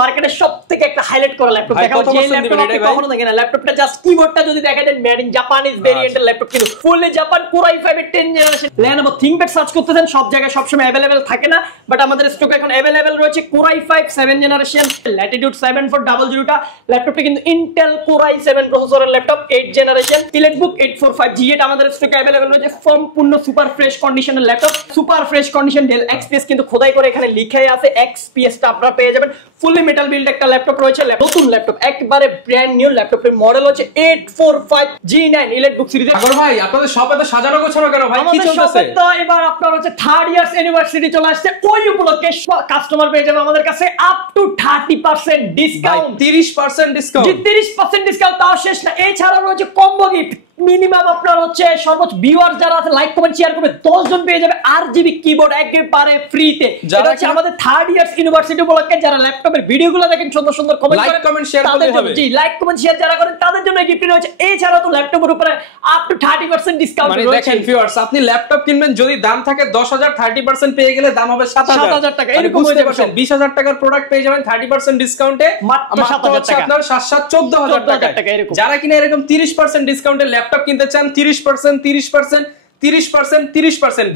মার্কেটের সবথেকে একটা হাইলাইট করা ল্যাপটপ দেখাবো যে ল্যাপটপ আপনি কখনো দেখেন না। ল্যাপটপটা জাস্ট কিবোর্ডটা যদি দেখা দেন মেড ইন জাপানিজ ভেরিয়েন্টের ল্যাপটপ, কিন্তু ফুললি জাপান Core i5 এর 10 জেনারেশন। Lenovo ThinkPad সার্চ করতেছেন, সব জায়গায় সবসময় अवेलेबल থাকে না, বাট আমাদের স্টকে এখন अवेलेबल रয়েছে Core i5 7 জেনারেশন Latitude 7400 টা ল্যাপটপটা কিন্তু Intel Core i7 প্রসেসরের ল্যাপটপ 8 জেনারেশন। EliteBook 845G8 আমাদের স্টকে अवेलेबल রয়েছে সম্পূর্ণ সুপার ফ্রেশ কন্ডিশনের laptop, super fresh condition Dell XPS কিন্তু খোদাই করে এখানে লিখাই আছে XPS টা আপনারা পেয়ে যাবেন। ফুললি মেটাল বিল্ড একটা ল্যাপটপ রয়েছে, নতুন ল্যাপটপ একবারে ব্র্যান্ড নিউ ল্যাপটপের মডেল হচ্ছে 845G9 EliteBook সিরিজের। আগর ভাই আপনাদের শপে তো সাজানো গোছানো কেন ভাই, কি চলতেছে? তো এবার আপনার হচ্ছে 3rd ইয়ার্স অ্যানিভার্সারি চলে আসছে, ওই উপলক্ষে কাস্টমার পেয়ে যাবে আমাদের কাছে up to 30% discount. 30% discount? 30% discount, তাও শেষ না, এছাড়াও রয়েছে কম্বো গিফট। মিনিমাম আপনার হচ্ছে সর্বোচ্চ ভিউয়ার যারা আছে লাইক কমেন্ট শেয়ার করবে 10 জন পেয়ে যাবে RGB কিবোর্ড একেবারে ফ্রিতে। এটা হচ্ছে আমাদের 3rd ইয়ার্স ইউনিভার্সিটি উপলক্ষে যারা ল্যাপটপের ভিডিওগুলো দেখেন সুন্দর সুন্দর কমেন্ট লাইক কমেন্ট শেয়ার করতে হবে। জি, লাইক কমেন্ট শেয়ার যারা করেন তাদের জন্য গিফট রয়েছে। এছাড়াও তো ল্যাপটপের উপরে আপ টু 30% ডিসকাউন্ট মানে রয়েছে। দেখেন ভিউয়ার্স, আপনি ল্যাপটপ কিনবেন যদি দাম থাকে 10,000, 30% পেয়ে গেলে দাম হবে 7,000 টাকা। এরকম হয়ে যাবে 20,000 টাকার প্রোডাক্ট পেয়ে যাবেন 30% ডিসকাউন্টে মাত্র 7,000 টাকা, আপনার 7,700 14,000 টাকা। যারা কিনা এরকম 30% ডিসকাউন্টে ল্যাপটপ কিনতে চান 30%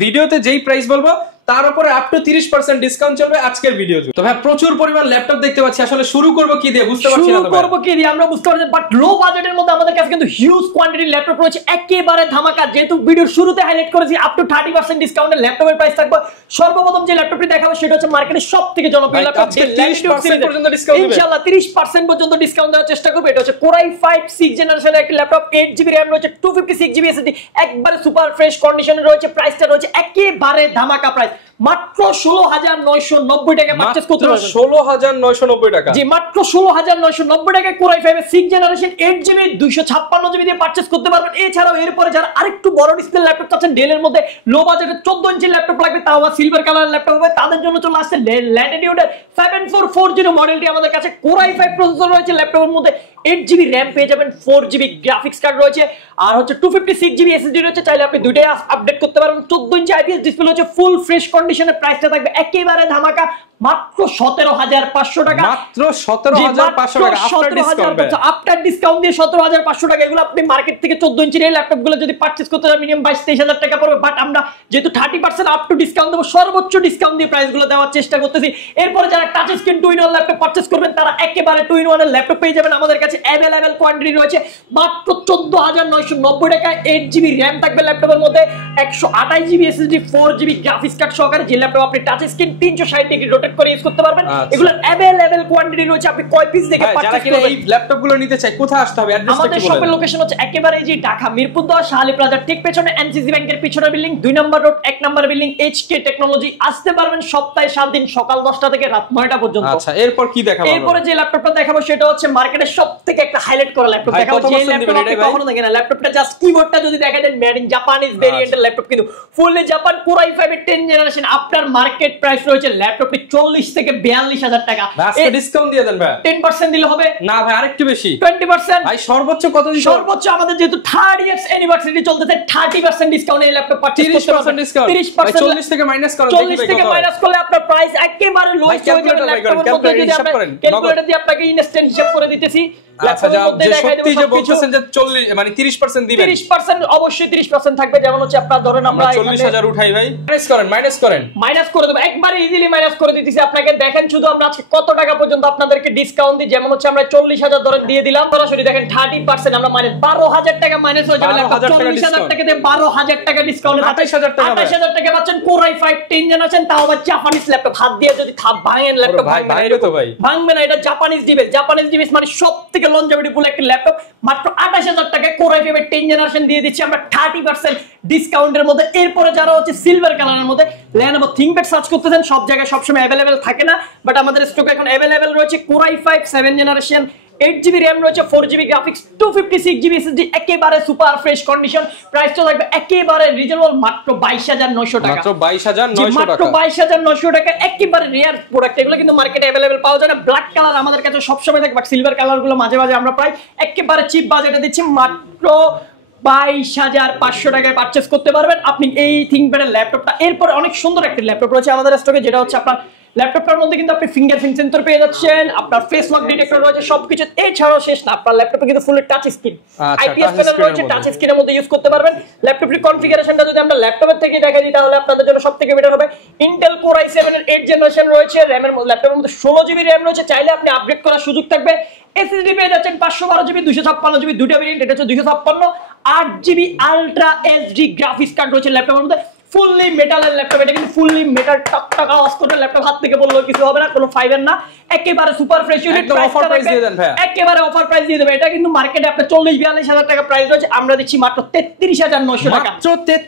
ভিডিওতে যেই প্রাইস বলবো তার উপরে আপ টু 30% ডিসকাউন্ট চলবে আজকের ভিডিওতে। তো ভাই প্রচুর পরিমাণ ল্যাপটপ দেখতে পাচ্ছি, আসলে শুরু করব কি দিয়ে বুঝতে পারছি না। তো শুরু করব কি দিয়ে আমরা বুঝতে পারছি, বাট লো বাজেটের মধ্যে আমাদের কাছে কিন্তু হিউজ কোয়ান্টিটির ল্যাপটপ রয়েছে একেবারে ধামাকা। যেহেতু ভিডিওর শুরুতে হাইলাইট করেছি আপ টু 30% ডিসকাউন্টের ল্যাপটপের প্রাইস থাকবে। সর্বপ্রথম যে ল্যাপটপটি দেখাবো সেটা হচ্ছে মার্কেটের সবথেকে জনপ্রিয় ল্যাপটপ, আজকে 30% পর্যন্ত ডিসকাউন্ট দিবেন ইনশাআল্লাহ। 30% পর্যন্ত ডিসকাউন্ট দেওয়ার চেষ্টা করব। এটা হচ্ছে Core i5 6 জেনারেশনের একটা ল্যাপটপ, 8GB RAM রয়েছে, 256GB SSD, একবারে সুপার ফ্রেশ কন্ডিশনে রয়েছে। প্রাইসটা রয়েছে একেবারে ধামাকা প্রাইস, মাত্র 16,990 টাকা পারচেজ করতে পারবেন। 16,990 টাকা? জি, মাত্র 16,990 টাকায় Core i5 এর 6 জেনারেশন 8GB 256GB দিয়ে পারচেজ করতে পারবেন। এছাড়াও এরপরে যারা আরেকটু বড় ডিসপ্লে ল্যাপটপ চাচ্ছেন, ডেলের মধ্যে লো বাজেটে 14 ইঞ্চি ল্যাপটপ লাগবে, তাও আবার সিলভার কালারের ল্যাপটপ হবে, তাদের জন্য চলে আসছে Latitude 7440 মডেলটি আমাদের কাছে। Core i5 প্রসেসর রয়েছে ল্যাপটপের মধ্যে, 8GB RAM পেয়ে যাবেন, 4GB গ্রাফিক্স কার্ড রয়েছে, আর হচ্ছে 256GB SSD রয়েছে। চাইলে আপনি দুইটাই আপডেট করতে পারবেন। 14 ইঞ্চি IPS ডিসপ্লে রয়েছে, ফুল ফ্রেশ কন্ডিশনে। প্রাইসটা থাকবে একেবারে ধামাকা, মাত্র 17,500 টাকা। মাত্র 17,500 টাকা আফটার ডিসকাউন্ট। আফটার ডিসকাউন্ট দিয়ে 17,500 টাকা। এগুলো আপনি মার্কেট থেকে 14 ইঞ্চির এই ল্যাপটপগুলো যদি পারচেজ করতে চান মিনিমাম 22-23,000 টাকা পড়বে, বাট আমরা যেহেতু 30% আপ টু ডিসকাউন্ট দেবো, সর্বোচ্চ ডিসকাউন্ট দিয়ে প্রাইসগুলো দেওয়ার চেষ্টা করতেছি। এরপরে যারা touch screen 2-in-1 laptop purchase করবেন তারা একেবারে 2-in-1 এর ল্যাপটপ পেয়ে যাবেন আমাদের কাছে। অ্যাভেলেবল কোয়ান্টিটি রয়েছে, মাত্র 14,990 টাকায়। 8GB RAM থাকবে ল্যাপটপের মধ্যে, 128GB SSD, 4GB graphics card সহকারে। যে ল্যাপটপ আপনি টাচ স্ক্রিন 360 ডিগ্রি রোটেট করে ইউজ করতে পারবেন। এগুলো অ্যাভেলেবল কোয়ান্টিটি রয়েছে, আপনি কয় পিস দেখে পারচেজ করবেন। এই ল্যাপটপগুলো নিতে চাই কোথায় আসতে হবে? অ্যাড্রেসটা আমাদের কি বলেন? শপের লোকেশন হচ্ছে একেবারে এই যে ঢাকা মিরপুর 10 শাহালি প্লাজার ঠিক পেছনে NCC ব্যাংকের পিছনের বিল্ডিং, 2 নম্বর রোড 1 নম্বর বিল্ডিং, HK টেকনোলজি। আসতে পারবেন সপ্তাহে 7 দিন সকাল 10টা থেকে রাত 9টা পর্যন্ত। আচ্ছা, এরপর কি দেখাবো? এরপরে যে ল্যাপটপটা দেখাবো সেটা হচ্ছে মার্কেটের সবথেকে একটা হাইলাইট করা ল্যাপটপ দেখাবো। যে ল্যাপটপ আপনি কখনো দেখেন না। ল্যাপটপটা জাস্ট কিবোর্ডটা যদি দেখা দেন মেড ইন জাপানিজ ভেরিয়েন্টের ল্যাপটপ, কিন্তু ফুললি জাপান Core i5 এর 10 জেনারেশন। আপনার মার্কেট প্রাইস রয়েছে ল্যাপটপটি 40 থেকে 42,000 টাকা। আজকে ডিসকাউন্ট দিয়ে দেন ভাই। 10% দিলে হবে না ভাই, আরেকটু বেশি। 20%। ভাই সর্বোচ্চ কত দিন? সর্বোচ্চ আমাদের যেহেতু 3rd ইয়ার্স অ্যানিভার্সারি চলতেছে 30% ডিসকাউন্ট এই ল্যাপটপ পারচেজ করতে পারবেন। 30% 40 থেকে মাইনাস করো, 40 থেকে মাইনাস করলে আপনার প্রাইস একেবারে লো হয়ে যাবে। ল্যাপটপের মধ্যে যদি আপনি ক্যালকুলেটর দিয়ে আপনাকে ইনস্ট্যান্ট হিসাব করে দিতেছি। আচ্ছা, যে সত্যি যে বলছেন যে 40 মানে 30% দিবেন। 30% অবশ্যই 30% থাকবে। যেমন হচ্ছে আপনারা ধরেন আমরা 40,000 উঠাই ভাই, মাইনাস করে দেব, একবারে ইজিলি মাইনাস করে দিতেছি আপনাকে। দেখেন শুধু আমরা আজকে কত টাকা পর্যন্ত আপনাদেরকে ডিসকাউন্ট দিই। যেমন হচ্ছে আমরা 40,000 ধরেন দিয়ে দিলাম, সরাসরি দেখেন 30% আমরা মাইনাস 12,000 টাকা মাইনাস হয়ে যাবে। 40,000 টাকা দিয়ে 12,000 টাকা ডিসকাউন্ট, 28,000 টাকা 28,000 টাকা পাচ্ছেন Core i5 10 জেনারেশন। তাও আবার জাপানিজ ল্যাপটপ, হাত দিয়ে যদি ভাঙেন ল্যাপটপ ভাঙবে না। এটা জাপানিজ ডিভাইস মানে সবথেকে লঞ্জেভিটি ফুল একটা ল্যাপটপ। মাত্র 28,000 টাকায় Core i5 এর 10 জেনারেশন দিয়ে দিচ্ছি আমরা 30% ডিসকাউন্টের মধ্যে। এরপরে যারা হচ্ছে সিলভার কালারের মধ্যে Lenovo ThinkPad সার্চ করতেছেন, সব জায়গায় সবসময় अवेलेबल থাকে না, বাট আমাদের স্টকে এখন अवेलेबल রয়েছে Core i5 7 generation, 8GB RAM রয়েছে, 4GB গ্রাফিক্স, 256GB SSD, একেবারে সুপার ফ্রেশ কন্ডিশন। প্রাইসটা থাকবে একেবারে রিজনেবল, মাত্র 22,900 টাকা। মাত্র 22,900 টাকা। মাত্র 22,900 টাকা। একেবারে রিয়ার প্রোডাক্ট, এগুলো কিন্তু মার্কেটে अवेलेबल পাওয়া যায় না। ব্ল্যাক কালার আমাদের কাছে সবসময় থাকে, বাট সিলভার কালারগুলো মাঝে মাঝে আমরা প্রায় একেবারে চিপ বাজেটে দিচ্ছি। মাত্র 22,500 টাকায় পারচেজ করতে পারবেন আপনি এই ThinkPad এর ল্যাপটপটা। এরপর অনেক সুন্দর একটা ল্যাপটপ রয়েছে আমাদের স্টকে, যেটা হচ্ছে আপনার ল্যাপটপটার মধ্যে কিন্তু আপনি ফিঙ্গারপ্রিন্ট সেন্সর পেয়ে যাচ্ছেন, আপনার ফেস লক ডিটেক্টর রয়েছে, সবকিছু। এছাড়াও শেষ না, আপনার ল্যাপটপে কিন্তু ফুল টাচ স্ক্রিন, আইপিএস প্যানেল রয়েছে, টাচ স্ক্রিনের মধ্যে ইউজ করতে পারবেন। ল্যাপটপের কনফিগারেশনটা যদি আমরা ল্যাপটপের থেকে দেখাই দিই তাহলে আপনাদের জন্য সবথেকে বেটার হবে। ইন্টেল কোর i7 এর 8 জেনারেশন রয়েছে, র‍্যামের মধ্যে ল্যাপটপের মধ্যে 16 জিবি র‍্যাম রয়েছে, চাইলে আপনি আপগ্রেড করার সুযোগ থাকবে। এসএসডি পেয়ে যাচ্ছেন 512 জিবি 256 জিবি, দুটো ভেরিয়েন্ট, এটা হচ্ছে 256, 8 GB ultra SD graphics card রয়েছে ল্যাপটপের মধ্যে। ফুললি মেটালের ল্যাপটপ, এটা কিন্তু ফুললি মেটাল, টকটক আওয়াজ করে ল্যাপটপ হাত থেকে বললেও কিছু হবে না, কোনো ফাইবার না, একেবারে super fresh unit. Offer price দিয়ে দেন ভাই, একেবারে অফার প্রাইস দিয়ে দেবে। এটা কিন্তু মার্কেটে আপনার 40-42 হাজার টাকা প্রাইস রয়েছে, আমরা দিচ্ছি মাত্র 33,900 টাকা, মাত্র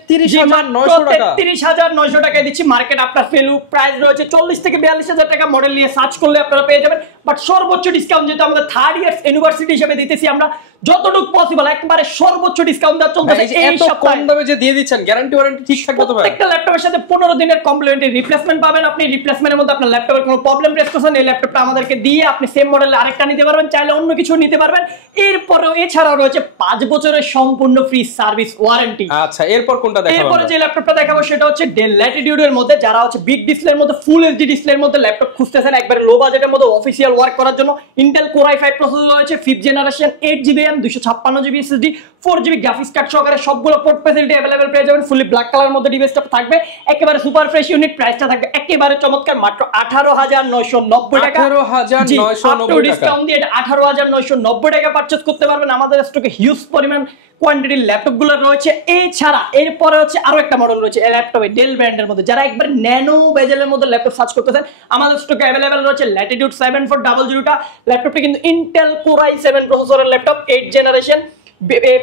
33,900 টাকা, 33,900 টাকায় দিচ্ছি। মার্কেট আপনার ফেলু প্রাইস রয়েছে 40 থেকে 42 হাজার টাকা, মডেল নিয়ে সার্চ করলে আপনারা পেয়ে যাবেন। বাট সর্বোচ্চ ডিসকাউন্ট যেটা আমাদের 3rd ইয়ার্স ইউনিভার্সিটি হিসেবে দিতেছি আমরা, যতটুকু পসিবল একবারে সর্বোচ্চ ডিসকাউন্ট দেওয়া চলতেছে। এই এত কম দামে যে দিয়ে দিচ্ছেন, গ্যারান্টি ওয়ারেন্টি ঠিক থাকবে তো ভাই? প্রত্যেকটা ল্যাপটপের সাথে 15 দিনের কমপ্লিমেন্টারি রিপ্লেসমেন্ট পাবেন। আপনি রিপ্লেসমেন্টের মধ্যে আপনার ল্যাপটপের কোনো প্রবলেম ফেস করছেন, এই ল্যাপটপটা আমাদেরকে দিয়ে আপনি সেম মডেলের আরেকটা নিতে পারবেন, চাইলে অন্য কিছু নিতে পারবেন। এরপরেও এছাড়াও রয়েছে 5 বছরের সম্পূর্ণ ফ্রি সার্ভিস ওয়ারেন্টি। আচ্ছা, এরপর কোনটা দেখাবো? এরপরে যে ল্যাপটপটা দেখাবো সেটা হচ্ছে ডেল ল্যাটিটিউডের মধ্যে, যারা হচ্ছে বিগ ডিসপ্লের মধ্যে ফুল এইচডি ডিসপ্লের মধ্যে ল্যাপটপ খুঁজতেছেন একবারে লো বাজেটের মধ্যে অফিসিয়াল ওয়ার্ক করার জন্য, ইন্টেল কোর i5 প্রসেসর রয়েছে, 5th generation, 8 GB RAM, 256 GB SSD, 4 GB graphics card সহকারে সবগুলো পোর্ট ফ্যাসিলিটি अवेलेबल পেয়ে যাবেন। ফুলি ব্ল্যাক কালারের মধ্যে ডিভাইসটা থাকবে, একেবারে সুপার ফ্রেশ ইউনিট, প্রাইসটা থাকবে একেবারে চমৎকার, মাত্র 18,990 টাকা। 18,990 টাকা ডিসকাউন্ট দিয়ে 18,990 টাকা পারচেজ করতে পারবেন। আমাদের স্টকে হিউজ পরিমাণ কোয়ান্টিটির ল্যাপটপগুলো রয়েছে। এছাড়া এরপরে হচ্ছে আরো একটা মডেল রয়েছে ল্যাপটপে ডেল ব্র্যান্ডের মধ্যে, যারা একবার ন্যানো বেজেলের মধ্যে ল্যাপটপ সার্চ করতেছেন, আমাদের স্টকে अवेलेबल রয়েছে ল্যাটিটিউড 7400 টা। ল্যাপটপটি কিন্তু ইন্টেল কোর i7 প্রসেসরের laptop, 8 generation,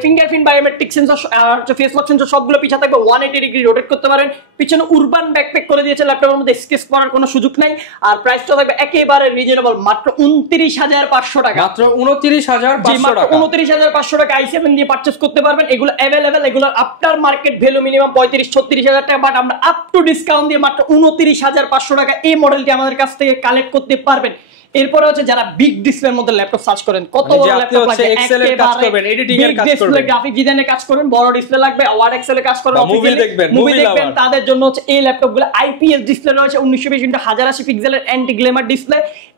fingerprint biometric sensor আর ফেস লক সেন্সর সবগুলো পিছা থাকবে, 180 ডিগ্রি রোটেট করতে পারেন। পিছনে উরবান ব্যাকপ্যাক করে দিয়েছে, ল্যাপটপের মধ্যে স্কেচ করার কোনো সুযোগ নাই। আর প্রাইসটা থাকবে একেবারে রিজনেবল, মাত্র 29,500 টাকা, মাত্র 29,500 টাকা, 29,500 টাকা i7 দিয়ে পারচেজ করতে পারবেন। এগুলো अवेलेबल, এগুলো আফটার মার্কেট ভ্যালু মিনিমাম 35-36 হাজার টাকা, বাট আমরা আপ টু ডিসকাউন্ট দিয়ে মাত্র 29,500 টাকা এই মডেলটি আমাদের কাছ থেকে কালেক্ট করতে পারবেন। এরপরে হচ্ছে যারা বিগ ডিসপ্লের মধ্যে ল্যাপটপ সার্চ করেন, কত বড় ল্যাপটপ লাগবে, এক্সেল এর কাজ করবেন, এডিটিং এর কাজ করবেন, গ্রাফিক ডিজাইনের কাজ করবেন, বড় ডিসপ্লে লাগবে, ওয়ার্ড এক্সেল এর কাজ করবেন, মুভি দেখবেন, তাদের জন্য হচ্ছে এই ল্যাপটপগুলো। আইপিএস ডিসপ্লে রয়েছে, 1920x1080 পিক্সেলের anti glamour display,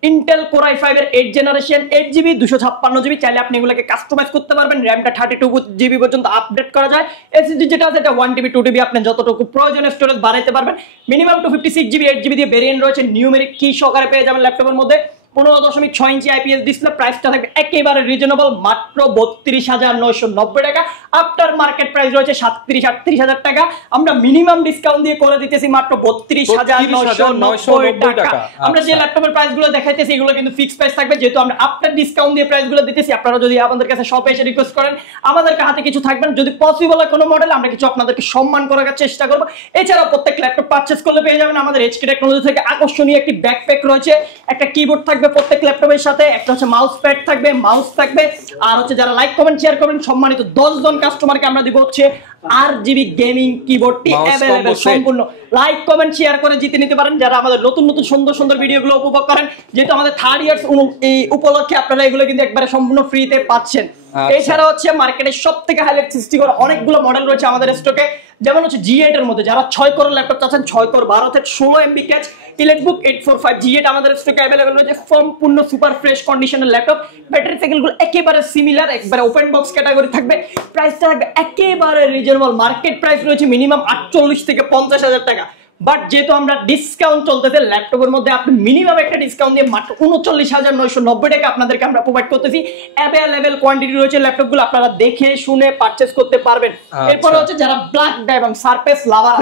Intel core i5 এর 8 জেনারেশন, 8 জিবি 256 জিবি, চাইলে আপনি এগুলোকে কাস্টমাইজ করতে পারবেন। র‍্যামটা 32 জিবি পর্যন্ত আপডেট করা যায়। এসএসডি যেটা আছে এটা 1 টিবি 2 টিবি, আপনি যতটুকু প্রয়োজন স্টোরেজ বাড়াইতে পারবেন। মিনিমাম 256 জিবি 8 জিবি দিয়ে ভেরিয়েন্ট রয়েছে, নিউমেরিক কি সহকারে পেয়ে যাবেন ল্যাপটপের মধ্যে। 15.6 ইঞ্চি আইপিএস ডিসপ্লে, প্রাইসটা থাকবে একেবারে রিজনেবল, মাত্র 32,990 টাকা। আফটার মার্কেট প্রাইস রয়েছে 37-38 হাজার টাকা, আমরা মিনিমাম ডিসকাউন্ট দিয়ে করে দিতেছি মাত্র 32,990 টাকা। আমরা যে ল্যাপটপের প্রাইসগুলো দেখাইতেছি এগুলো কিন্তু ফিক্সড প্রাইস থাকবে, যেহেতু আমরা আফটার ডিসকাউন্ট দিয়ে প্রাইসগুলো দিতেছি। আপনারা যদি আমাদের কাছে শপে এসে রিকোয়েস্ট করেন, আমাদের হাতে কিছু থাকবেন, যদি পসিবল হয় কোনো মডেল আমরা কিছু আপনাদেরকে সম্মান করার চেষ্টা করব। এছাড়াও প্রত্যেক ল্যাপটপ পারচেজ করলে পেয়ে যাবেন আমাদের এইচকে টেকনোলজি থেকে আকর্ষণীয় একটি ব্যাকপ্যাক রয়েছে, একটা কিবোর্ড থাকবে প্রত্যেক ল্যাপটপের সাথে, একটা হচ্ছে মাউস প্যাড থাকবে, মাউস থাকবে, আর হচ্ছে যারা লাইক কমেন্ট শেয়ার করবেন সম্মানিত 10 জন কাস্টমারকে আমরা দিব হচ্ছে RGB গেমিং কিবোর্ডটি अवेलेबल সম্পূর্ণ। লাইক কমেন্ট শেয়ার করে জিতে নিতে পারেন যারা আমাদের নতুন নতুন সুন্দর সুন্দর ভিডিওগুলো উপভোগ করেন, যেহেতু আমাদের 3rd ইয়ার্স এই উপলক্ষে আপনারা এগুলো কিন্তু একবারে সম্পূর্ণ ফ্রিতে পাচ্ছেন। এছাড়া হচ্ছে মার্কেটে সবথেকে হাইলাইট সৃষ্টি করা অনেকগুলো মডেল রয়েছে আমাদের স্টকে, যেমন হচ্ছে G8 এর মধ্যে যারা 6 কোর ল্যাপটপ চাচ্ছেন, 6 কোর 12 থেকে 16 MB ক্যাচ ইলেকট্রিক 845 G8 আমাদের স্টকে अवेलेबल রয়েছে, সম্পূর্ণ সুপার ফ্রেশ কন্ডিশনের ল্যাপটপ। ব্যাটারি সাইকেলগুলো একেবারে সিমিলার, একবারে ওপেন বক্স ক্যাটাগরি থাকবে, প্রাইসটা থাকবে একেবারে রিজনেবল। মার্কেট প্রাইস রয়েছে মিনিমাম 48 থেকে 50 হাজার টাকা, বাট যেহেতু আমরা ডিসকাউন্ট চলতেছে ল্যাপটপের মধ্যে আপনি মিনিমাম একটা ডিসকাউন্ট দিয়ে মাত্র 39,990 টাকা আপনাদেরকে আমরা প্রোভাইড করতেছি। अवेलेबल কোয়ান্টিটি রয়েছে ল্যাপটপগুলো, আপনারা দেখে শুনে পারচেজ করতে পারবেন। এরপর হচ্ছে যারা ব্ল্যাক ডায়মন্ড সারফেস লাভার আছেন,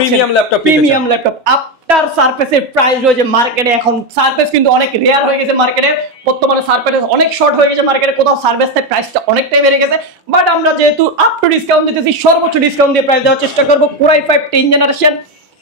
প্রিমিয়াম ল্যাপটপ আফটার সারফেসের প্রাইস রয়েছে মার্কেটে, এখন সারফেস কিন্তু অনেক রেয়ার হয়ে গেছে মার্কেটে, বর্তমানে সারফেস অনেক শর্ট হয়ে গেছে মার্কেটে, কোথাও সারফেসের প্রাইসটা অনেকটাই বেড়ে গেছে, বাট আমরা যেহেতু আপ টু ডিসকাউন্ট দিতেছি সর্বোচ্চ ডিসকাউন্ট দিয়ে প্রাইস দেওয়ার চেষ্টা করব। Core i5 10 generation,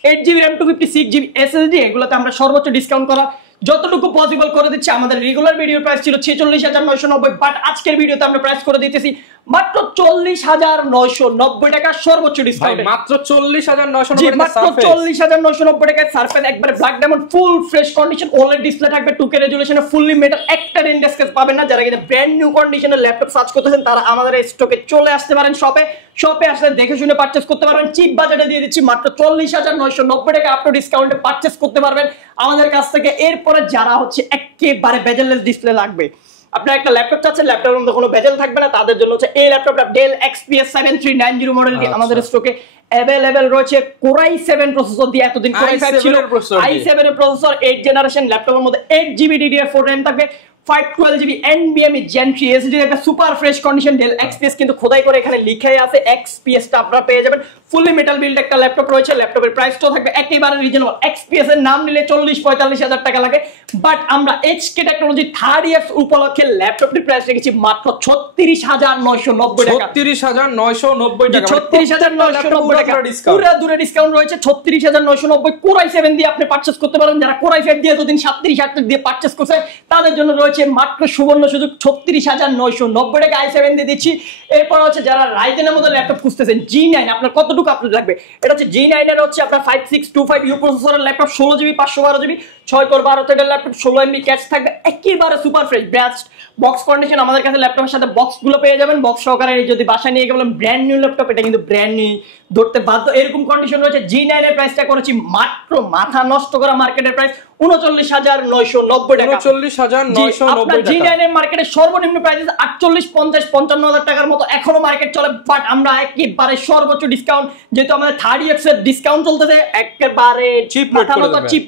8 GB RAM 256 GB SSD, এগুলোতে আমরা সর্বোচ্চ ডিসকাউন্ট করা যতটুকু পসিবল করে দিচ্ছি। আমাদের রেগুলার ভিডিওর প্রাইস ছিল 46,990, বাট আজকের ভিডিওতে আমরা প্রাইস করে দিতেছি মাত্র 40,990 টাকা সর্বোচ্চ ডিসকাউন্ট, মাত্র 40,990 টাকা, মাত্র 40,990 টাকায় সারফেস একবারে black diamond full fresh condition, OLED display থাকবে, 2K রেজোলিউশনে, ফুললি মেটাল, একটা স্ক্র্যাচ পাবেন না। যারা কিনা ব্র্যান্ড নিউ কন্ডিশনের ল্যাপটপ সার্চ করতেছেন তারা আমাদের স্টকে চলে আসতে পারেন শপে আসলে দেখে শুনে পারচেজ করতে পারবেন। চিপ বাজেটে দিয়ে দিচ্ছি মাত্র 40,990 টাকা আপনি ডিসকাউন্টে পারচেজ করতে পারবেন আমাদের কাছ থেকে। এরপরে যারা হচ্ছে একেবারে বেজেললেস ডিসপ্লে লাগবে, আপনার একটা ল্যাপটপ চাচ্ছেন ল্যাপটপের মধ্যে কোনো বেজেল থাকবে না, তাদের জন্য হচ্ছে এই ল্যাপটপটা ডেল XPS 7390 মডেলটি আমাদের স্টকে অ্যাভেলেবেল রয়েছে। Core i7 প্রসেসর দিয়ে, এতদিন Core i5 ছিল, i7 এর প্রসেসর 8 জেনারেশন, ল্যাপটপের মধ্যে 8GB DDR4 RAM থাকবে, 512GB NVMe Gen 3 SSD একটা super fresh condition. Dell XPS কিন্তু খোদাই করে এখানে লিখাই আছে XPS টা আপনারা পেয়ে যাবেন। ফুলি মেটাল বিল্ড একটা ল্যাপটপ রয়েছে, ল্যাপটপের প্রাইসটাও থাকবে একেবারে রিজনেবল। XPS এর নাম নিলে 40-45 হাজার টাকা লাগে, বাট আমরা HK টেকনোলজি 3rd ইয়ার্স উপলক্ষে ল্যাপটপটির প্রাইস রেখেছি মাত্র 36,990 টাকা। 36,990 টাকা, 36,990 টাকা পুরো দূরে ডিসকাউন্ট রয়েছে। 36,990 Core i7 দিয়ে আপনি পারচেজ করতে পারেন। যারা Core i5 দিয়ে এতদিন 37,000 দিয়ে পারচেজ করছেন তাদের জন্য রয়েছে মাত্র সুবর্ণ সুযোগ 36,990 টাকা i7 দিয়ে দিচ্ছি। এরপর হচ্ছে যারা রাইজেনের মধ্যে ল্যাপটপ খুঁজতেছেন, G9 আপনার কতটুকু আপলোড লাগবে, এটা হচ্ছে G9 এর হচ্ছে আপনার 5625U প্রসেসরের ল্যাপটপ, 16GB 512GB 6 কোর 12 থ্রেডের ল্যাপটপ, 16MB ক্যাচ থাকবে, একেবারে super fresh best box condition. আমাদের কাছে ল্যাপটপের সাথে বক্সগুলো পেয়ে যাবেন, বক্স সহকারে। যদি বাসা নিয়ে গেলেন ব্র্যান্ড নিউ ল্যাপটপ, এটা কিন্তু ব্র্যান্ড নিউ ধরতে বাধ্য এরকম কন্ডিশন রয়েছে। G9 এর প্রাইসটা করেছি মাত্র মাথা নষ্ট করা মার্কেটের প্রাইস 39,990 টাকা। 39,990 টাকা। G9 এর মার্কেটে সর্বনিম্ন প্রাইস 48, 50, 55 হাজার টাকার মতো এখনো মার্কেট চলে, বাট আমরা একেবারে সর্বোচ্চ ডিসকাউন্ট, যেহেতু আমাদের 3rd ইয়ার্স এর ডিসকাউন্ট চলতেছে, একেবারে চিপ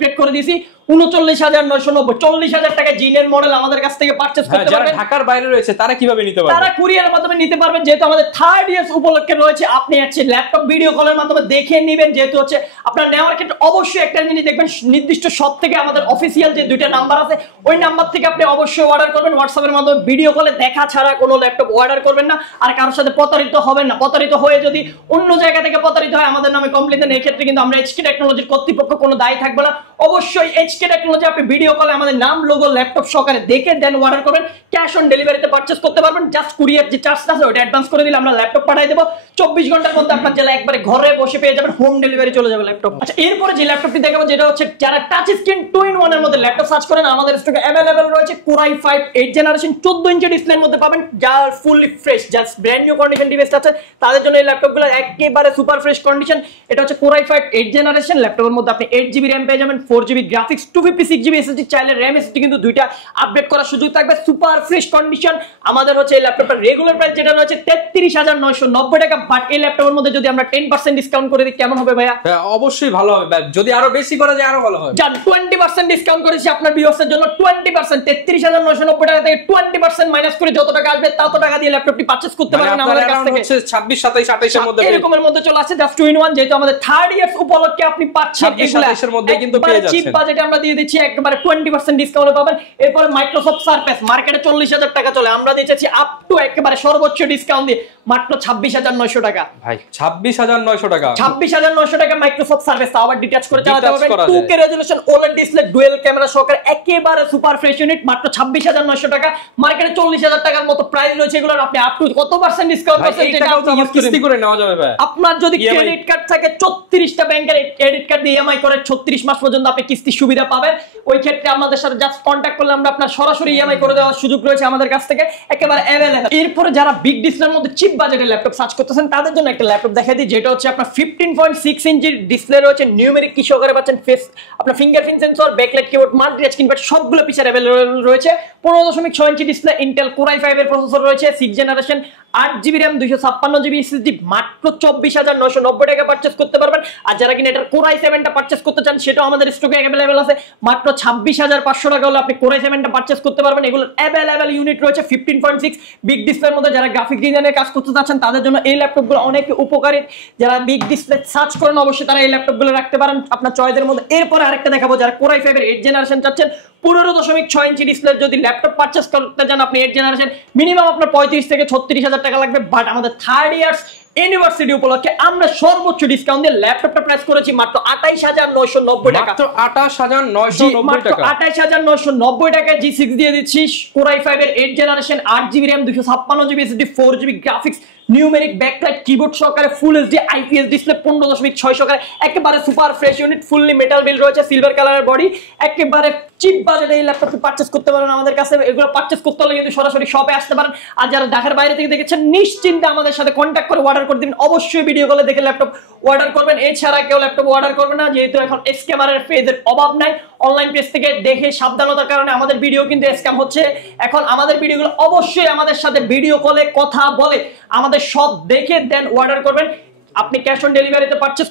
রেট করে দিয়েছি 39,990। 40,000 টাকা G9 মডেল আমাদের কাছ থেকে পারচেজ করতে পারবেন। যারা ঢাকার বাইরে রয়েছে তারা কিভাবে নিতে পারবে? তারা কুরিয়ারের মাধ্যমে নিতে পারবেন, যেহেতু আমাদের 3rd ইয়ার্স উপলক্ষে রয়েছে। আপনি হচ্ছে ল্যাপটপ ভিডিও কলের মাধ্যমে দেখে নেবেন, যেহেতু হচ্ছে আপনার নেওয়ার ক্ষেত্রে অবশ্যই একটা জিনিস দেখবেন, নির্দিষ্ট শপ থেকে আমাদের অফিসিয়াল যে 2টা নাম্বার আছে ওই নাম্বার থেকে আপনি অবশ্যই অর্ডার করবেন। হোয়াটসঅ্যাপের মাধ্যমে ভিডিও কলে দেখা ছাড়া কোনো ল্যাপটপ অর্ডার করবেন না, আর কারোর সাথে প্রতারিত হবেন না। প্রতারিত হয়ে যদি অন্য জায়গা থেকে প্রতারিত হয় আমাদের নামে কমপ্লেইন দেন, এই ক্ষেত্রে কিন্তু আমরা HK টেকনোলজির কর্তৃপক্ষ কোনো দায়ী থাকবে না। অবশ্যই HK টেকনোলজি আপনি ভিডিও কলে আমাদের নাম লোগো ল্যাপটপ সহকারে দেখে দেন অর্ডার করবেন। ক্যাশ অন ডেলিভারিতে পারচেজ করতে পারবেন, জাস্ট কুরিয়ার যে চার্জটা আছে ওটা অ্যাডভান্স করে দিলে আমরা ল্যাপটপ পাঠিয়ে দেব। 24 ঘন্টার মধ্যে আপনার জেলা একবারে ঘরে বসে পেয়ে যাবেন, হোম ডেলিভারি চলে যাবে ল্যাপটপ। আচ্ছা, এরপরে যে ল্যাপটপটি দেখাবো যেটা হচ্ছে যারা টাচ স্ক্রিন 2-in-1 এর মধ্যে ল্যাপটপ সার্চ করেন আমাদের স্টকে অ্যাভেলেবল রয়েছে। Core i5 8 জেনারেশন 14 ইঞ্চি ডিসপ্লের মধ্যে পাবেন, যা fully fresh, just brand new condition device আছে তাদের জন্য এই ল্যাপটপগুলো একেবারে সুপার ফ্রেশ কন্ডিশন। এটা হচ্ছে Core i5 8 জেনারেশন, ল্যাপটপের মধ্যে আপনি 8GB RAM পেয়ে যাবেন, 4GB গ্রাফিক্স, 256GB SSD, চাইলে RAM SSD কিন্তু দুইটা আপডেট করার সুযোগ থাকবে, সুপার ফ্রেশ কন্ডিশন। আমাদের হচ্ছে এই ল্যাপটপের রেগুলার প্রাইস যেটা রয়েছে 33,990 টাকা, বাট এই ল্যাপটপের মধ্যে যদি আমরা 10% ডিসকাউন্ট করে দিই কেমন হবে ভাইয়া? অবশ্যই ভালো হবে, যদি আরো বেশি করা যায় আরো ভালো হবে। জান 20% ডিসকাউন্ট করেছি আপনার ভিউয়ার্সের জন্য, 20% 33,990 টাকা থেকে 20% মাইনাস করে যত টাকা আসবে তত টাকা দিয়ে ল্যাপটপটি পারচেজ করতে পারবেন আমাদের কাছ থেকে। 26, 27, 28 এর মধ্যে এরকমের মধ্যে চলে আসছে, জাস্ট 2-in-1, যেহেতু আমাদের 3rd ইয়ার্স উপলক্ষে আপনি পাচ্ছেন এগুলা 27 এর মধ্যে কিন্তু পেয়ে যাচ্ছেন। চিপ বাজেটে আমরা দিয়ে দিচ্ছি একবারে 20% ডিসকাউন্টে পাবেন। এরপর মাইক্রোসফট সারফেস মার্কেটে 40,000 টাকা চলে, আমরা দিয়েছি আপ টু একেবারে সর্বোচ্চ ডিসকাউন্ট দিয়ে মাত্র 26,900 টাকা। ভাই 26,900 টাকা, 26,900 টাকা মাইক্রোসফট সার্ভিস, আবার ডিটাচ করে চালাতে পারবেন। 2K resolution OLED display dual camera সহকারে একেবারে সুপার ফ্রেশ ইউনিট, মাত্র 26,900 টাকা। মার্কেটে 40,000 টাকার মতো প্রাইস রয়েছে এগুলোর, আপনি আপ টু কত পার্সেন্ট ডিসকাউন্ট পাচ্ছেন এটা তো আমার কিস্তি করে নেওয়া যাবে ভাই। আপনার যদি ক্রেডিট কার্ড থাকে 34টা ব্যাংকের ক্রেডিট কার্ড দিয়ে EMI করে 36 মাস পর্যন্ত আপনি কিস্তির সুবিধা পাবেন। ওই ক্ষেত্রে আমাদের সাথে জাস্ট কন্টাক্ট করলে আমরা আপনার সরাসরি EMI করে দেওয়ার সুযোগ রয়েছে আমাদের কাছ থেকে, একেবারে अवेलेबल। এরপরে যারা বিগ ডিসপ্লের মধ্যে চিপ বাজেটের ল্যাপটপ সার্চ করতেছেন তাদের জন্য একটা ল্যাপটপ দেখাই দিই, যেটা হচ্ছে আপনার 15.6 ইঞ্চির ডিসপ্লে রয়েছে, নিউমেরিক কি সহকারে পাচ্ছেন, ফেস আপনার fingerprint sensor, backlight keyboard, multi touch screen, সবগুলো ফিচার अवेलेबल রয়েছে। 15.6 inch display, Intel Core i5 এর প্রসেসর রয়েছে, 6 generation, 8GB RAM, 256GB SSD, মাত্র 24,990 টাকা পারচেজ করতে পারবেন। আর যারা কিনা এটার Core i7 টা পারচেজ করতে চান সেটাও আমাদের স্টকে अवेलेबल আছে, মাত্র 26,500 টাকা হলে আপনি Core i7 টা পারচেজ করতে পারবেন। এগুলো अवेलेबल ইউনিট রয়েছে 15.6 বিগ ডিসপ্লের মধ্যে। যারা গ্রাফিক ডিজাইনের কাজ করতে চাচ্ছেন তাদের জন্য এই ল্যাপটপগুলো অনেক উপকারী। যারা বিগ ডিসপ্লে সার্চ করেন অবশ্যই তারা এই ল্যাপটপগুলো রাখতে পারেন আপনার চয়েসের মধ্যে। এরপর আরেকটা দেখাবো, যারা Core i5 এর 8 জেনারেশন চাচ্ছেন, 15.6 ইঞ্চি ডিসপ্লের যদি ল্যাপটপ পারচেজ করতে চান আপনি 8 জেনারেশন, মিনিমাম আপনার 35 থেকে 36,000 টাকা লাগবে। বাট আমাদের 3rd ইয়ার্স ইউনিভার্সিটি উপলক্ষে আমরা সর্বোচ্চ ডিসকাউন্ট দিয়ে ল্যাপটপটা প্রাইস করেছি মাত্র 28,990 টাকা, মাত্র 28,990 টাকা, 28,990 টাকায় G6 দিয়ে দিচ্ছি। Core i5 এর 8 generation, 8GB RAM, 256GB SSD, 4GB graphics, numeric backlight keyboard সহকারে ফুল এইচডি আইপিএস ডিসপ্লে 15.6 সহকারে একেবারে super fresh unit, fully metal build রয়েছে, সিলভার কালারের বডি, একেবারে চিপ বাজেটে এই ল্যাপটপটি পারচেজ করতে পারেন আমাদের কাছে। এগুলো পারচেজ করতে হলে কিন্তু সরাসরি শপে আসতে পারেন। আর যারা ঢাকার বাইরে থেকে দেখেছেন নিশ্চিন্তে আমাদের সাথে কন্ট্যাক্ট করে অর্ডার করে দিবেন। অবশ্যই ভিডিও কলে দেখে ল্যাপটপ অর্ডার করবেন, এছাড়া কেউ ল্যাপটপ অর্ডার করবে না, যেহেতু এখন স্ক্যামারের পেজের অভাব নাই। অনলাইন পেজ থেকে দেখে সাবধানতার কারণে আমাদের ভিডিও কিন্তু স্ক্যাম হচ্ছে। এখন আমাদের ভিডিওগুলো অবশ্যই আমাদের সাথে ভিডিও কলে কথা বলে আমাদের সব দেখে দেন অর্ডার করবেন। আপনি ক্যাশ অন ডেলিভারিতে পারচেজ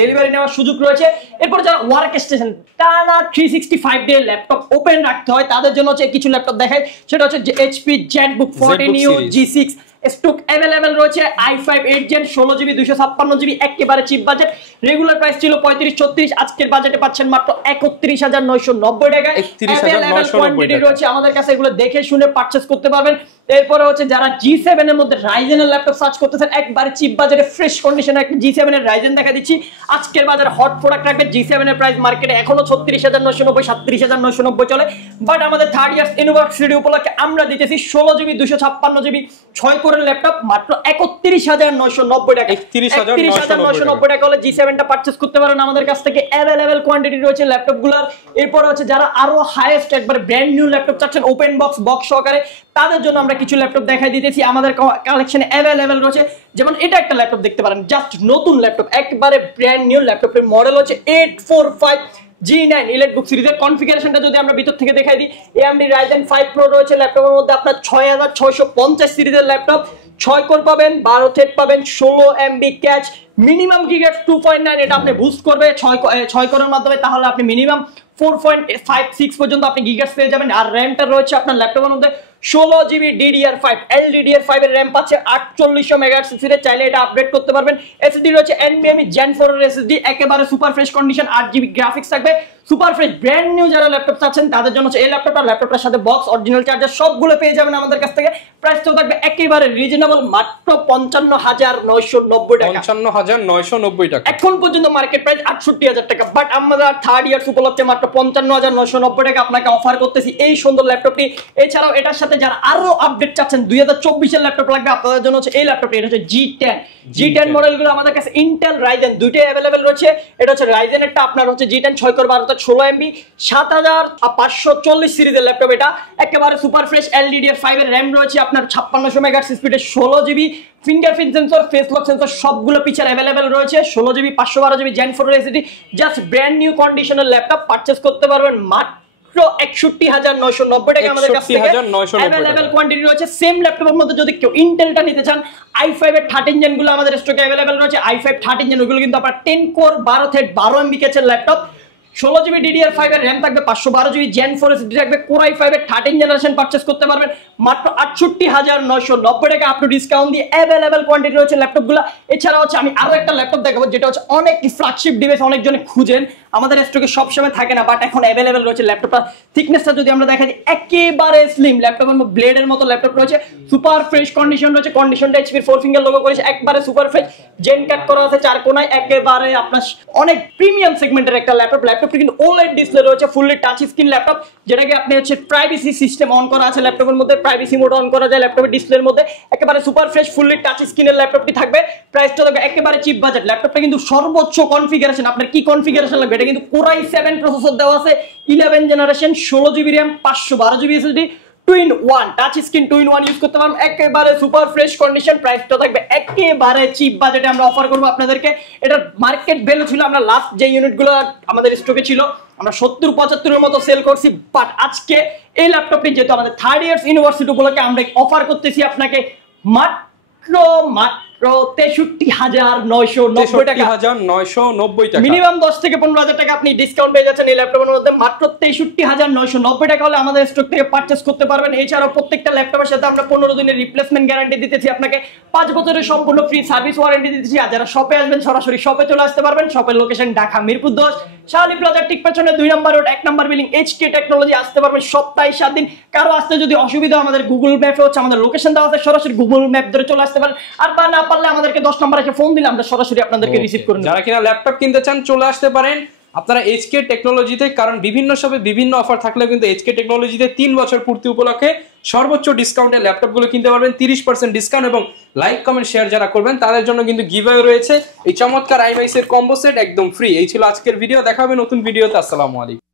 ডেলিভারি নেওয়ার সুযোগ রয়েছে। এরপর যারা ওয়ার্ক স্টেশন টানা 365 ডে ল্যাপটপ ওপেন রাখতে হয় তাদের জন্য হচ্ছে কিছু ল্যাপটপ দেখাই। সেটা হচ্ছে HP Jetbook 14U G6 stock available রয়েছে। i5 8 জেন 16GB 256GB একেবারে চিপ বাজেট। রেগুলার প্রাইস ছিল 35-34, আজকের বাজেটে পাচ্ছেন মাত্র 31,990 টাকা। 31,990 রয়েছে আমাদের কাছে, এগুলো দেখে শুনে পারচেজ করতে পারবেন। এরপরে হচ্ছে যারা G7 এর মধ্যে রাইজেনের ল্যাপটপ সার্চ করতেছেন, একবারে চিপ বাজেটে ফ্রেশ কন্ডিশনে একটা G7 এর রাইজেন দেখা দিচ্ছি। আজকের বাজারে হট প্রোডাক্ট রাখবে G7 এর প্রাইস মার্কেটে এখনো 36,990 37,990 চলে, বাট আমাদের 3rd ইয়ার্স ইউনিভার্সিটি উপলক্ষে আমরা দিতেছি 16GB 256GB 6 কোরের ল্যাপটপ মাত্র 31,990 টাকা। 31,990 টাকা হলে G7 টা পারচেজ করতে পারেন আমাদের কাছ থেকে। अवेलेबल কোয়ান্টিটি রয়েছে ল্যাপটপগুলোর। এরপর হচ্ছে যারা আরো হাইয়েস্ট একবার ব্র্যান্ড নিউ ল্যাপটপ চাচ্ছেন ওপেন বক্স সহকারে, তাদের জন্য আমরা কিছু ল্যাপটপ দেখাই দিতেছি। আমাদের কালেকশনে अवेलेबल রয়েছে, যেমন এটা একটা ল্যাপটপ দেখতে পারেন, জাস্ট নতুন ল্যাপটপ, একবারে ব্র্যান্ড নিউ ল্যাপটপের মডেল হচ্ছে 845 G9 ইলেটবুক সিরিজের। কনফিগারেশনটা যদি আমরা ভিতর থেকে দেখাই দিই, AMD Ryzen 5 Pro রয়েছে ল্যাপটপের মধ্যে। আপনার 6650 সিরিজের ল্যাপটপ, 6 কোর পাবেন, 12 থ্রেড পাবেন, 16 MB ক্যাচ, মিনিমাম গিগাহার্টজ 2.9, এটা আপনি বুস্ট করবে 6 কোরের মাধ্যমে, তাহলে আপনি মিনিমাম 4.56 পর্যন্ত আপনি গিগাহার্টজ পেয়ে যাবেন। আর র‍্যামটা রয়েছে আপনার ল্যাপটপের মধ্যে 16GB DDR5 LDDR5 এর র‍্যাম পাচ্ছে 4800 মেগাহার্টজ এর, চাইলে এটা আপডেট করতে পারবেন। এসএসডি রয়েছে NVMe Gen 4 এর এসএসডি, একেবারে super fresh condition, 8GB graphics থাকবে, সুপার ফ্রেশ ব্র্যান্ড নিউ। যারা ল্যাপটপ চাচ্ছেন তাদের জন্য এই ল্যাপটপটার সাথে বক্স, অরিজিনাল চার্জার সবগুলো পেয়ে যাবেন আমাদের কাছ থেকে। প্রাইসটাও থাকবে একেবারে রিজনেবল, মাত্র 55,990 টাকা। 55,990 টাকা এখন পর্যন্ত মার্কেট প্রাইস 68,000 টাকা, বাট আমরা 3rd ইয়ার্স উপলক্ষে মাত্র 55,990 টাকা আপনাকে অফার করতেছি এই সুন্দর ল্যাপটপটি। এছাড়াও এটার সাথে যারা আরো আপডেট চাচ্ছেন 2024 এর ল্যাপটপ লাগবে, আপনাদের জন্য হচ্ছে এই ল্যাপটপটি। এটা হচ্ছে G10 মডেলগুলো আমাদের কাছে ইন্টেল রাইজেন দুইটাই अवेलेबल রয়েছে। এটা হচ্ছে রাইজেন এরটা, আপনার হচ্ছে G10 6 কোর 12 16 MB 7540 সিরিজের ল্যাপটপ। এটা একেবারে সুপার ফ্রেশ LDDR5 এর র‍্যাম রয়েছে, আপনার 5600 মেগাহার্টজ স্পিডে, 16GB fingerprint sensor, face lock sensor সবগুলো ফিচার अवेलेबल রয়েছে। 16GB 512GB Gen 4 SSD, just brand new কন্ডিশনের ল্যাপটপ পারচেজ করতে পারবেন মাত্র 61,990 টাকা আমাদের কাছ থেকে। अवेलेबल কোয়ান্টিটি রয়েছে। সেম ল্যাপটপের মধ্যে যদি কেউ ইন্টেলটা নিতে চান, i5 এর 13 জেন গুলো আমাদের স্টকে अवेलेबल রয়েছে। i5 13 জেন ওগুলো কিন্তু আপনার 10 কোর 12 থ্রেড 12 MB ক্যাচের ল্যাপটপ, 16GB DDR5 এর র‍্যাম থাকবে, 512GB Gen 4 এসএসডি থাকবে, Core i5 এর 13 জেনারেশন পারচেজ করতে পারবেন মাত্র 68,990 টাকা আপ টু ডিসকাউন্ট দিয়ে। अवेलेबल কোয়ান্টিটি রয়েছে ল্যাপটপগুলো। এছাড়া হচ্ছে আমি আরো একটা ল্যাপটপ দেখাবো, যেটা হচ্ছে অনেক ফ্ল্যাগশিপ ডিভাইস, অনেকজনে খুঁজেন, আমাদের স্টকে সবসময় থাকে না, বাট এখন अवेलेबल রয়েছে। ল্যাপটপটা থিকনেসটা যদি আমরা দেখাই, একেবারে স্লিম, ল্যাপটপের মধ্যে ব্লেডের মতো ল্যাপটপ রয়েছে, সুপার ফ্রেশ কন্ডিশন রয়েছে। কন্ডিশনটা HP 4 ফিঙ্গার লোগো করেছে, একবারে সুপার ফ্রেশ, জেন কাট করা আছে 4 কোণায়, একেবারে আপনার অনেক প্রিমিয়াম সেগমেন্টের একটা ল্যাপটপ। ল্যাপটপটি কিন্তু OLED ডিসপ্লে রয়েছে, ফুললি টাচ স্ক্রিন ল্যাপটপ, যেটাকে আপনি হচ্ছে প্রাইভেসি সিস্টেম অন করা আছে ল্যাপটপের মধ্যে, প্রাইভেসি মোড অন করা যায় ল্যাপটপের ডিসপ্লের মধ্যে। একেবারে সুপার ফ্রেশ ফুললি টাচ স্ক্রিনের ল্যাপটপটি থাকবে। প্রাইসটা থাকবে একেবারে চিপ বাজেট। ল্যাপটপটা কিন্তু সর্বোচ্চ কনফিগারেশন, আপনার কি কনফিগারেশন লাগবে, এটা কিন্তু Core i7 প্রসেসর দেওয়া আছে, 11 generation, 16GB RAM 512GB SSD, 2-in-1 touch screen, 2-in-1 use করতে পারবেন, একেবারে সুপার ফ্রেশ কন্ডিশন। প্রাইসটা থাকবে একেবারে চিপ বাজেটে আমরা অফার করব আপনাদেরকে। এটার মার্কেট ভ্যালু ছিল, আমরা লাস্ট যে ইউনিটগুলো আমাদের স্টকে ছিল আমরা 70-75 এর মতো সেল করছি, বাট আজকে এই ল্যাপটপটি যেহেতু আমাদের 3rd ইয়ার্স ইউনিভার্সিটি উপলক্ষে আমরা অফার করতেছি আপনাকে মাত্র 63,990 টাকা। মিনিমাম 10 থেকে 15,000 টাকা আপনি ডিসকাউন্ট পেয়ে যাচ্ছেন এই ল্যাপটপের মধ্যে। মাত্র 63,990 টাকা হলে আমাদের স্টক থেকে পারচেজ করতে পারবেন। এছাড়াও প্রত্যেকটা ল্যাপটপের সাথে আমরা 15 দিনের রিপ্লেসমেন্ট গ্যারান্টি দিতেছি, আপনাকে 5 বছরের সম্পূর্ণ ফ্রি সার্ভিস ওয়ারেন্টি দিতেছি। আর যারা শপে আসবেন সরাসরি শপে চলে আসতে পারবেন। শপের লোকেশন ঢাকা মিরপুর 10 শাহলী প্লাজার ঠিক পেছনে 2 নম্বর রোড 1 নম্বর বিল্ডিং HK টেকনোলজি। আসতে পারবেন সপ্তাহে 7 দিন। কারো আসতে যদি অসুবিধা, আমাদের গুগল ম্যাপে হচ্ছে আমাদের লোকেশন দেওয়া আছে, সরাসরি গুগল ম্যাপ ধরে চলে আসতে পারেন। আর না পারলে আমাদেরকে 10 নম্বরে এসে ফোন দিলে আমরা সরাসরি আপনাদেরকে রিসিভ করে নেব। যারা কিনা ল্যাপটপ কিনতে চান চলে আসতে পারেন আপনারা HK টেকনোলজিতে, কারণ বিভিন্ন শপে বিভিন্ন অফার থাকলে কিন্তু HK টেকনোলজিতে 3 বছর পূর্তি উপলক্ষে সর্বোচ্চ ডিসকাউন্টে ল্যাপটপগুলো কিনতে পারবেন, 30% ডিসকাউন্ট, এবং লাইক কমেন্ট শেয়ার যারা করবেন তাদের জন্য কিন্তু গিভঅ্যাওয়ে রয়েছে। এই চমৎকার iMax এর কম্বো সেট একদম ফ্রি। এই ছিল আজকের ভিডিও, দেখা হবে নতুন ভিডিওতে। আসসালামু আলাইকুম।